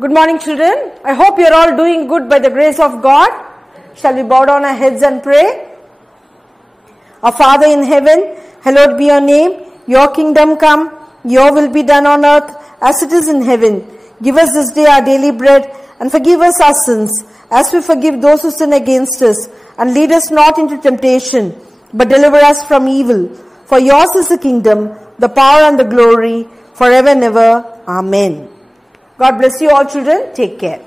Good morning, children. I hope you are all doing good by the grace of God. Shall we bow down our heads and pray? Our Father in heaven, hallowed be your name. Your kingdom come. Your will be done on earth as it is in heaven. Give us this day our daily bread and forgive us our sins as we forgive those who sin against us. And lead us not into temptation, but deliver us from evil. For yours is the kingdom, the power and the glory, forever and ever. Amen. God bless you all, children. Take care.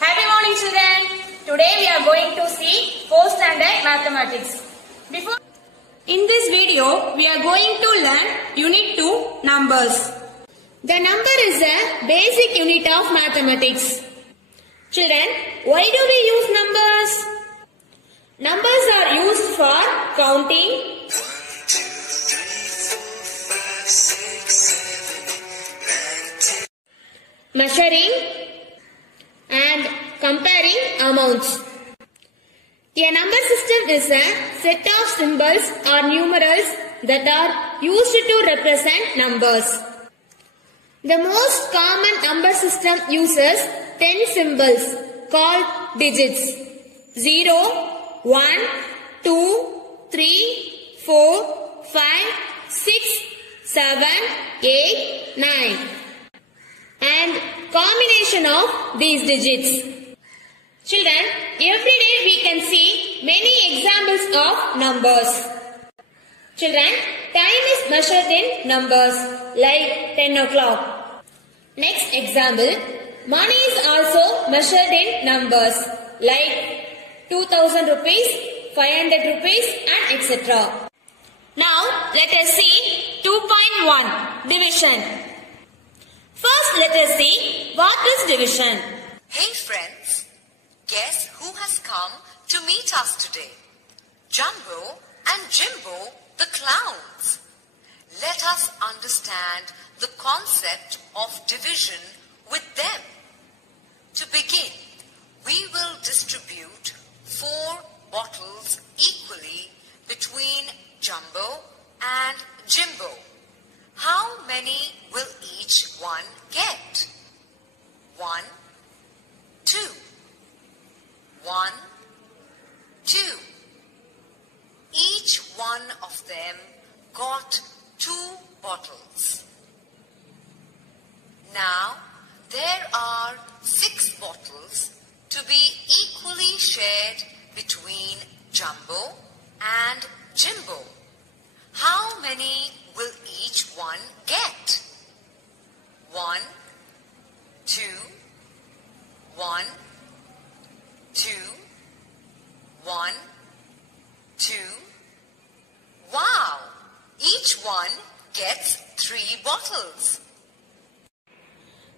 Happy morning, children. Today we are going to see 4th standard mathematics. In this video, we are going to learn Unit 2 numbers. The number is a basic unit of mathematics. Children, why do we use numbers? Numbers are used for counting, measuring and comparing amounts. A number system is a set of symbols or numerals that are used to represent numbers. The most common number system uses 10 symbols called digits. 0, 1, 2, 3, 4, 5, 6, 7, 8, 9. And combination of these digits. Children, every day we can see many examples of numbers. Children, time is measured in numbers like 10 o'clock. Next example, money is also measured in numbers like 2000 rupees, 500 rupees and etc. Now let us see 2.1 division. First, let us see what is division. Hey friends, guess who has come to meet us today? Jumbo and Jimbo the clowns. Let us understand the concept of division with them. To begin, we will distribute 4 bottles equally between Jumbo and Jimbo. How many will each one get? 1, 2. 1, 2. Each one of them got 2 bottles. Now, there are 6 bottles to be equally shared between Jumbo and Jimbo. How many will each one get? 1, 2, 1, 2, 1, 2. Wow! Each one gets 3 bottles.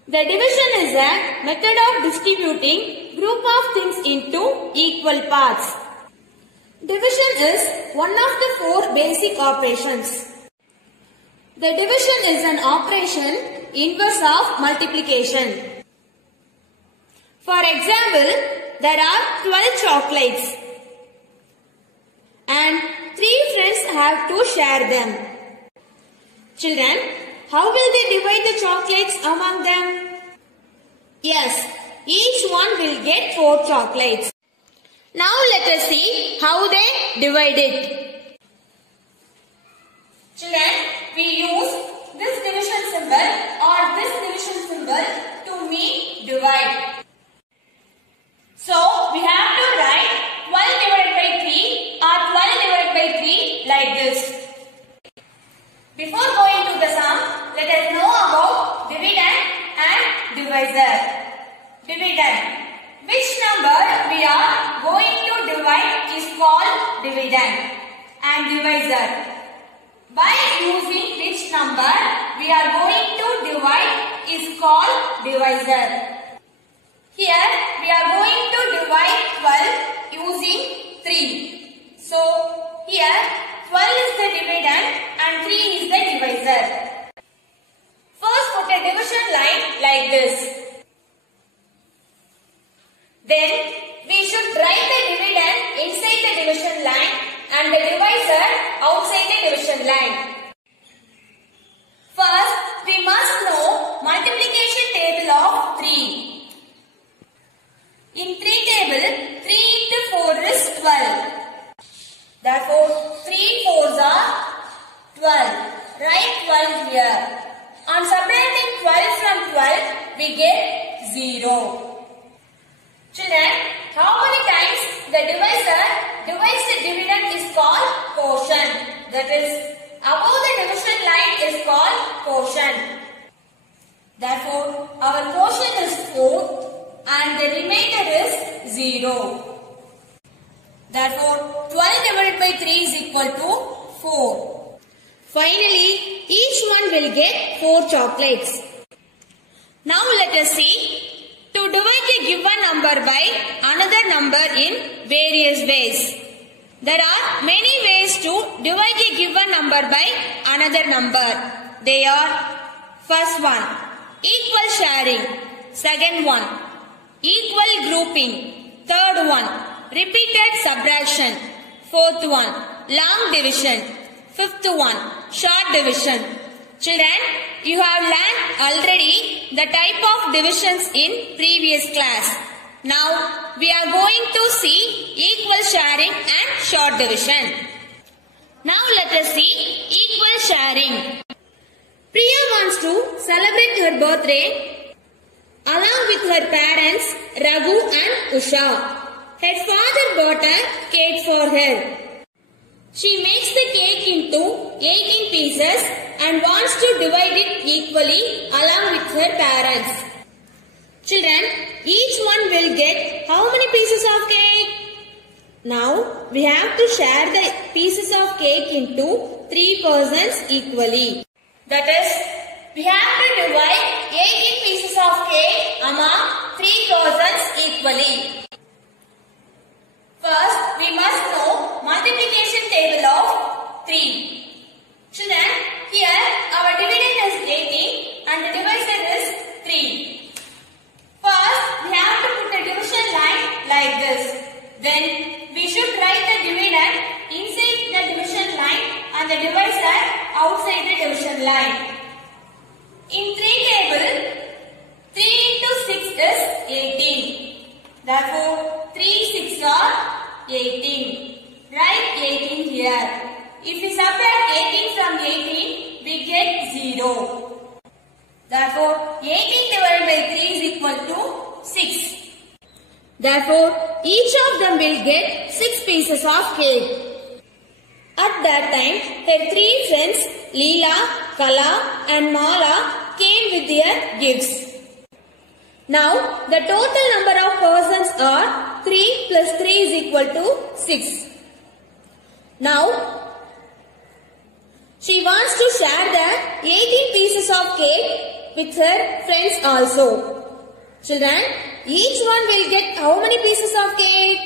The division is a method of distributing group of things into equal parts. Division is one of the 4 basic operations. The division is an operation inverse of multiplication. For example, there are 12 chocolates and 3 friends have to share them. Children, how will they divide the chocolates among them? Yes, each one will get 4 chocolates. Now let us see how they divide it. Children, we use this division symbol or this division symbol to mean divide. So we have to write 12 divided by 3 or 12 divided by 3 like this. Before going to the sum, let us know about dividend and divisor. Dividend. Which number we are going to divide is called dividend, and divisor. By using which number we are going to divide is called divisor. Here we are going to divide 12 using 3. So here 12 is the dividend and 3 is the divisor. First put a division line like this. Then we should write the dividend inside the division line and the divisor outside the division line. First we must know multiplication table, 3 into 4 is 12. Therefore, 3 4s are 12. Write 12 here. On subtracting 12 from 12, we get 0. Children, how many times the divisor divides the dividend is called quotient. That is, above the division line is called quotient. Therefore, our quotient is 4 and the remainder is 0. Therefore, 12 divided by 3 is equal to 4. Finally, each one will get 4 chocolates. Now let us see to divide a given number by another number in various ways. There are many ways to divide a given number by another number. They are: first one, equal sharing; second one, equal grouping; third one, repeated subtraction; fourth one, long division; fifth one, short division. Children, you have learned already the type of divisions in previous class. Now, we are going to see equal sharing and short division. Now, let us see equal sharing. Priya wants to celebrate her birthday along with her parents Raghu and Usha. Her father bought a cake for her. She makes the cake into 18 pieces and wants to divide it equally along with her parents. Children, each one will get how many pieces of cake? Now, we have to share the pieces of cake into 3 persons equally. That is, we have to divide 18 pieces of cake among 3 persons equally. First, we must know multiplication table of 3. Children, here our dividend is 18 and the divisor is 3. First, we have to put the division line like this. Then, we should write the dividend inside the division line and the divisor outside the division line. In 3 table, 3 into 6 is 18. Therefore, 3 6 are 18. Write 18 here. If we subtract 18 from 18, we get 0. Therefore, 18 divided by 3 is equal to 6. Therefore, each of them will get 6 pieces of cake. At that time, her 3 friends, Leela, Kala and Mala came with their gifts. Now, the total number of persons are 3 plus 3 is equal to 6. Now, she wants to share the 18 pieces of cake with her friends also. Children, each one will get how many pieces of cake?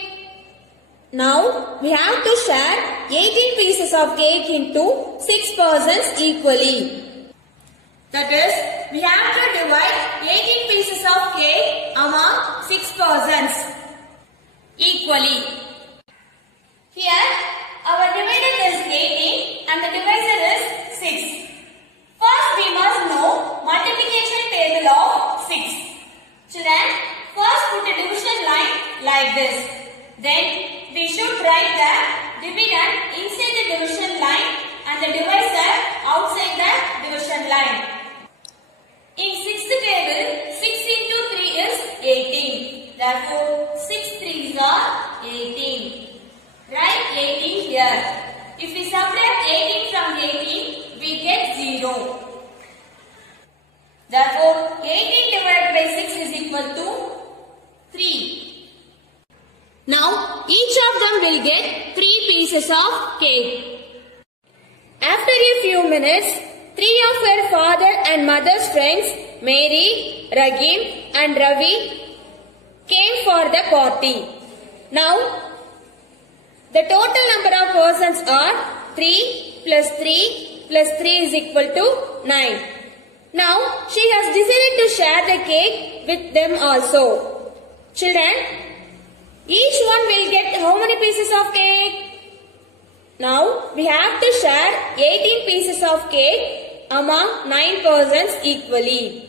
Now, we have to share 18 pieces of cake into 6 persons equally. That is, we have to divide 18 pieces of cake among 6 persons equally. Here, our dividend is 18 and the divisor is 6. First, we must know multiplication table of 6. Children, first put a division line like this. Then, we should write the dividend inside the division line and the divisor outside the division line. In 6th table, 6 into 3 is 18. Therefore, 6 3s are 18. Write 18 here. If we subtract 18 from 18, we get 0. Therefore, 18 divided by 6 is equal to 3. Now, each of them will get 3 pieces of cake. After a few minutes, 3 of her father and mother's friends, Mary, Ragim and Ravi, came for the party. Now, the total number of persons are 3 plus 3 plus 3 is equal to 9. Now, she has decided to share the cake with them also. Children, each one will get how many pieces of cake? Now, we have to share 18 pieces of cake among 9 persons equally.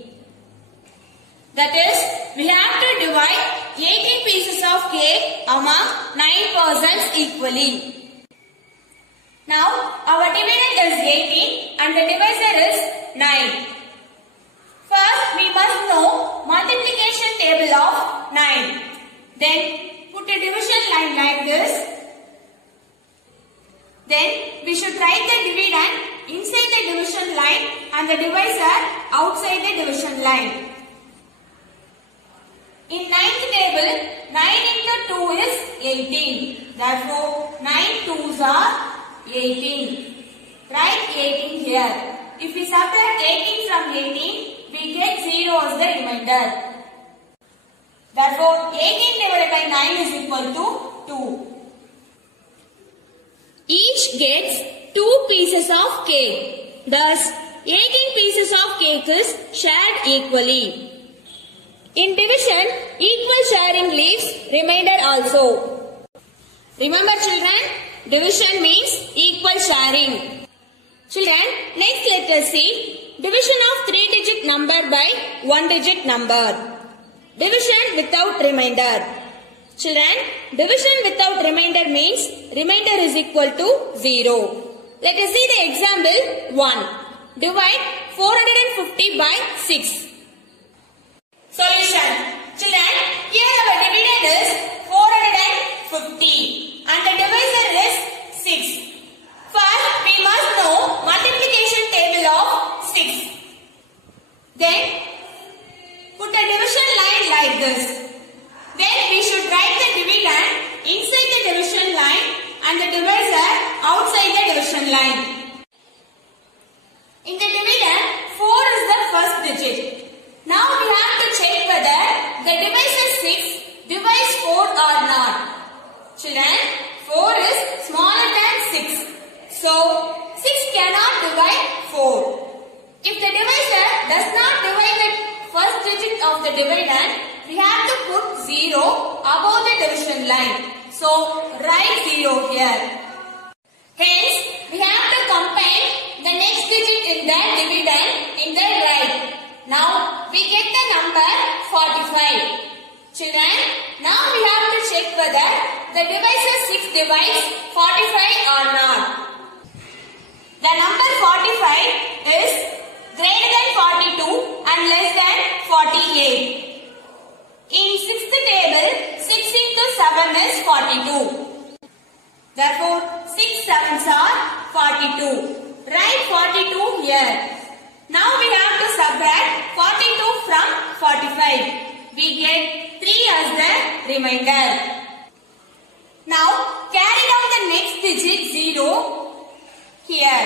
That is, we have to divide 18 pieces of cake among 9 persons equally. Now, our dividend is 18 and the divisor is 9. First, we must know multiplication table of 9. Then, put a division line like this. Then, we should write the dividend inside the division line and the divisor outside the division line. In 9th table, 9 into 2 is 18. Therefore, 9 2s are 18. Write 18 here. If we subtract 18 from 18, we get 0 as the remainder. Therefore, 18 divided by 9 is equal to 2. Each gets 2 pieces of cake. Thus, 18 pieces of cake is shared equally. In division, equal sharing leaves remainder also. Remember children, division means equal sharing. Children, next let us see division of 3-digit number by 1-digit number. Division without remainder. Children, division without remainder means remainder is equal to 0. Let us see the example 1. Divide 450 by 6. Solution. Children, here our dividend is 450 and the divisor is 6. First, we must know multiplication table of 6. Then, put a division line like this. Then, we should write the dividend inside the division line and the divisor outside the division line. In the dividend, 4 is the first digit. Now we have to check whether the divisor 6 divides 4 or not. Children, 4 is smaller than 6. So, 6 cannot divide 4. If the divisor does not divide the first digit of the dividend, we have to put 0 above the division line. So, write 0 here. Hence, we have to combine the next digit in the dividend in the right. Now, we get the number 45. Children, now we have to check whether the divisor 6 divides 45 or not. The number 45 is greater than 42 and less than 48. In 6th table, 6 into 7 is 42. Therefore, 6 sevens are 42. Write 42 here. Now we have to subtract 42 from 45. We get 3 as the remainder. Now carry down the next digit 0 here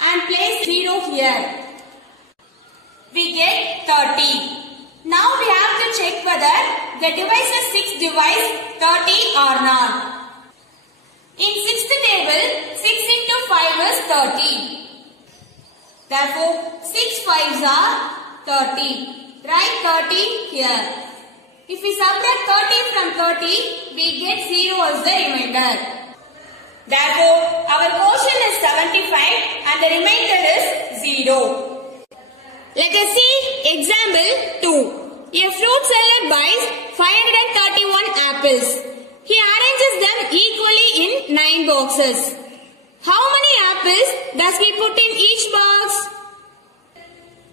and place 0 here. We get 30. Now we have to check whether the divisor 6 divides 30 or not. In 6th table, 6 into 5 is 30. Therefore, 6 5s are 30. Write 30 here. If we subtract 30 from 30, we get 0 as the remainder. Therefore, our quotient is 75 and the remainder is 0. Let us see example 2. A fruit seller buys 531 apples. He arranges them equally in 9 boxes. How many apples does he put in each box?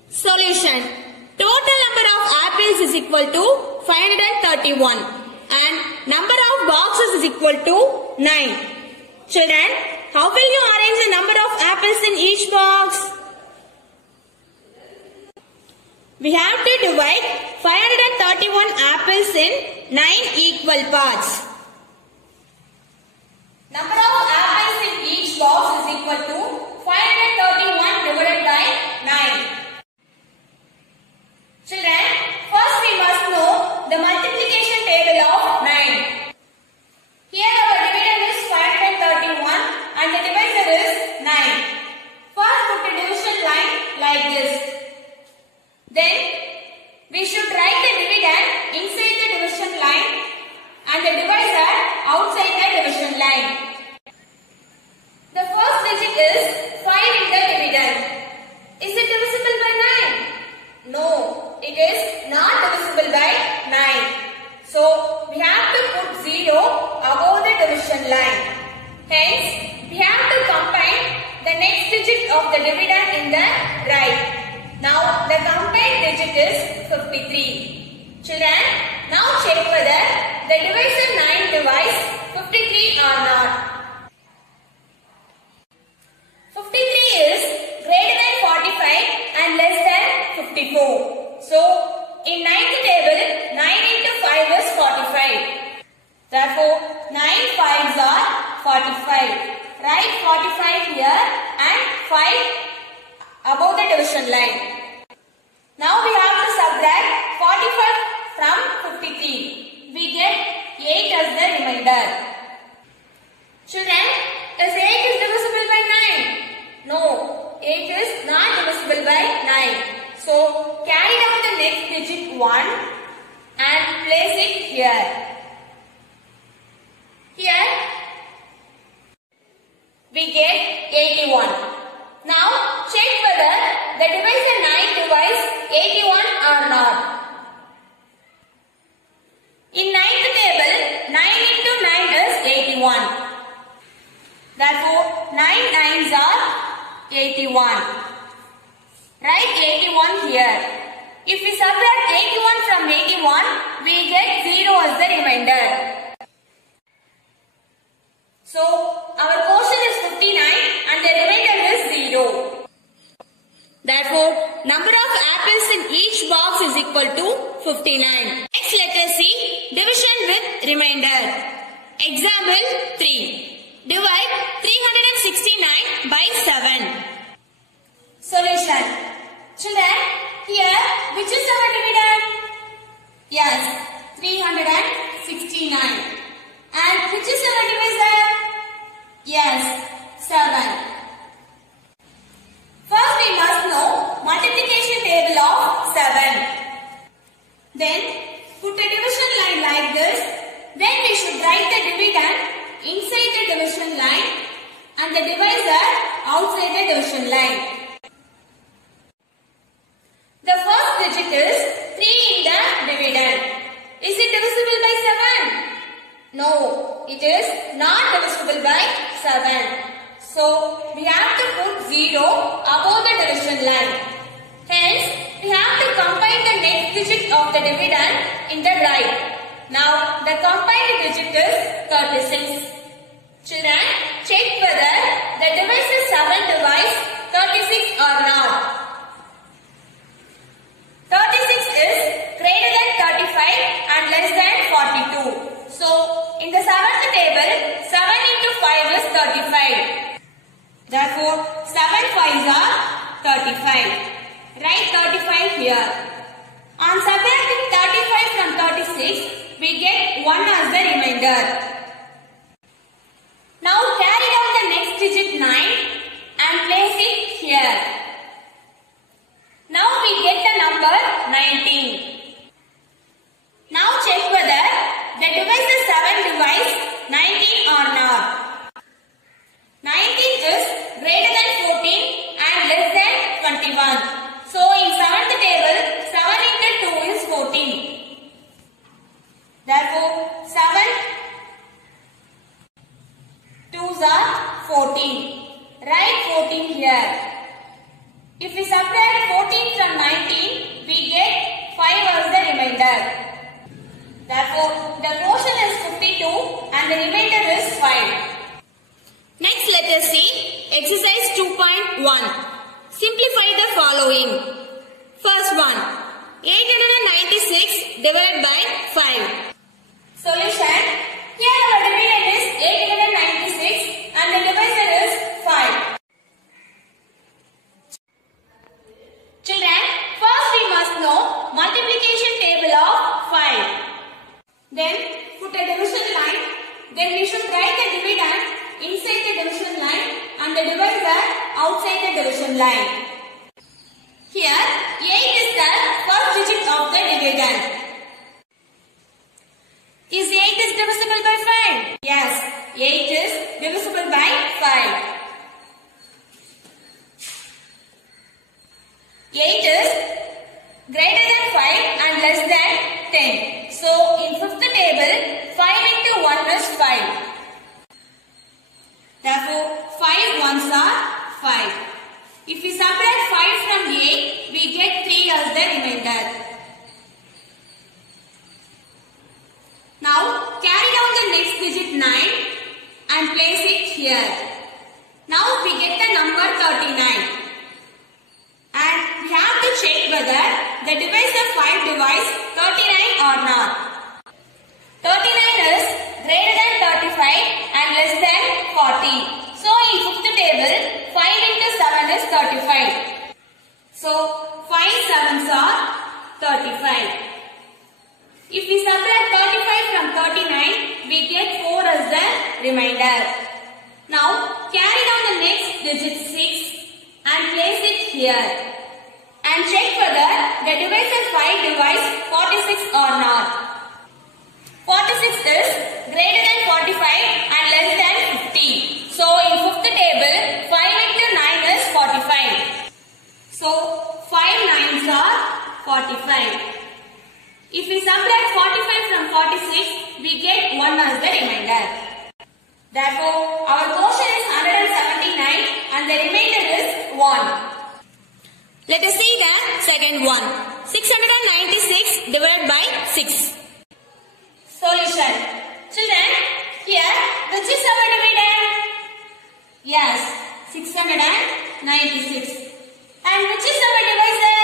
Solution. Total number of apples is equal to 531 and number of boxes is equal to 9. Children, how will you arrange the number of apples in each box? We have to divide 531 apples in 9 equal parts. Number of apples in each box is equal to 531 divided by 9. Children, first we must know the multiplication table of 9. Here our dividend is 531 and the divisor is 9. First put a division line like this. Then we should write the dividend inside the division line and the divisor outside the division line. The first digit is 5 in the dividend. Is it divisible by 9? No, it is not divisible by 9. So we have to combine the next digit of the dividend in the right. Now the combined digit is 53. Children, now check whether the divisor 9 divides 53 or not. 53 is greater than 45 and less than 54. So, in 9th table, 9 into 5 is 45. Therefore, 9 5s are 45. Write 45 here and 5 above the division line. Now we have to subtract 45 from 53. We get 8 as the remainder. Children, is 8 is divisible by 9? No, 8 is not divisible by 9. So, carry down the next digit 1 and place it here. Here, we get 81. Now, check whether the divisor 9 divides 81 or not. In 9th table, 9 into 9 is 81. Therefore, 9 9s are 81. Write 81 here. If we subtract 81 from 81, we get 0 as the remainder. So, our quotient is 59 and the remainder is 0. Therefore, number of apples in each box is equal to 59. Next, let us see division with remainder. Example 3. Divide 369 by 7. Solution. Children, here which is our dividend? Yes, 369. And which is our divisor? Yes, 7. First we must know multiplication table of 7. Then put a division line like this. Then we should write the dividend inside the division line and the divisor outside the division line. The first digit is 3 in the dividend. Is it divisible by 7? No, it is not divisible by 7. So, we have to put 0 above the division line. Hence, we have to combine the next digit of the dividend in the right. Now, the combined digit is 36. Children, check whether the divisor 7 divides 36 or not. 36 is greater than 35 and less than 42. So, in the 7th table, 7 into 5 is 35. Therefore, 7 5s are 35. Write 35 here. On subtracting 35 from 36, we get 1 as the remainder. Now carry down the next digit 9 and place it here. Now we get the number 19. Now check whether the divisor 7 divides 19 or not. 19 is greater than 14 and less than 21. So in 7th table, 7 into 2 is 14. Therefore, 7 2s are 14. Write 14 here. If we subtract 14 from 19, we get 5 as the remainder. Therefore, the quotient is 52 and the remainder is 5. Next, let us see exercise 2.1. Simplify the following. First one, 896 divided by 5. Solution. Here our dividend is 896 and the divisor is 5. Children, first we must know multiplication table of 5. Then put a division line. Then we should write the dividend inside the division line and the divisor outside the division line. Here, 8 is the first digit of the dividend. Is 8 is divisible by 5? Yes, 8 is divisible by 5. 8 is greater than 5 and less than 10. So, in 5th table, 5 into 1 is 5. Therefore, ones are 5. If we subtract 5 from 8, we get 3 as the remainder. Now carry down the next digit 9 and place it here. Now we get the number 39. And we have to check whether the device of 5 divides 39 or not. 39 is greater than 35 and less than 40. So in fifth table, 5 into 7 is 35. So 5 sevens are 35. If we subtract 35 from 39, we get 4 as the remainder. Now carry down the next digit 6 and place it here. And check whether the device of 5 divides 46 or not. 46 is greater than 45 and less than 50. So in fifth table, 5 into 9 is 45. So 5 nines are 45. If we subtract 45 from 46, we get 1 as the remainder. Therefore, our quotient is 179 and the remainder is 1. Let us see the second one. 696 divided by 6. Solution. Children, here which is our dividend? Yes, 696. And which is our divisor?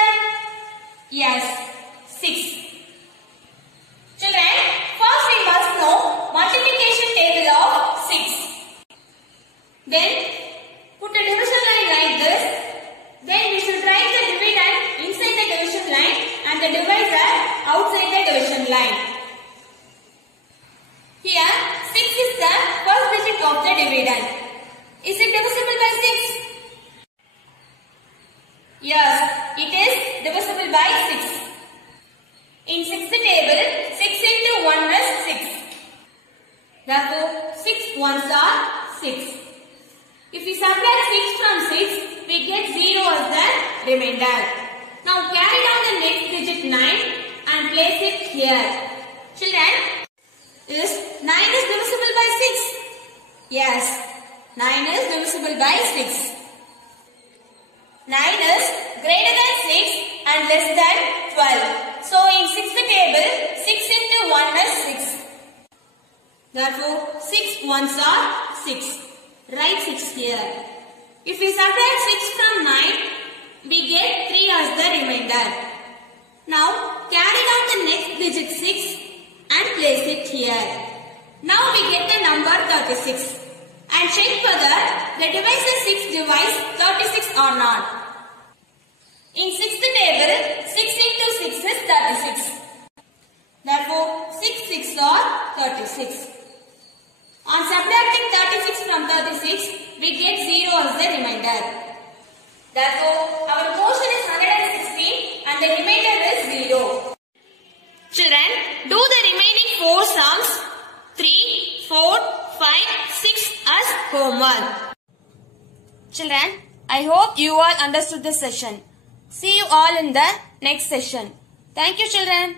Yes, 6. Children, first we must know multiplication table of 6. Then put a division line like this. Then we should write the dividend inside the division line and the divisor outside the division line. Here 6 is the first digit of the dividend. Is it divisible by 6? Yes, it is divisible by 6. In sixth table, 6 into 1 is 6. Therefore, 6 ones are 6. If we subtract 6 from 6, we get 0 as the remainder. Now carry down the next digit 9 and place it here. Children, is 9 is divisible by 6? Yes, 9 is divisible by 6. 9 is greater than 6 and less than 12. So in sixth table, 6 into 1 is 6. Therefore, 6 ones are 6. Write 6 here. If we subtract 6 from 9, we get 3 as the remainder. Now carry down the next digit 6 and place it here. Now we get the number 36. And check whether the divisor 6 divides 36 or not. In sixth table, 6 into 6 is 36. Therefore, 6 6 are 36. On subtracting 36 from 36, we get 0 as the remainder. Therefore, our quotient is 116 and the remainder is 0. Children, do the remaining 4 sums 3, 4, 5, 6 as homework. Children, I hope you all understood this session. See you all in the next session. Thank you, children.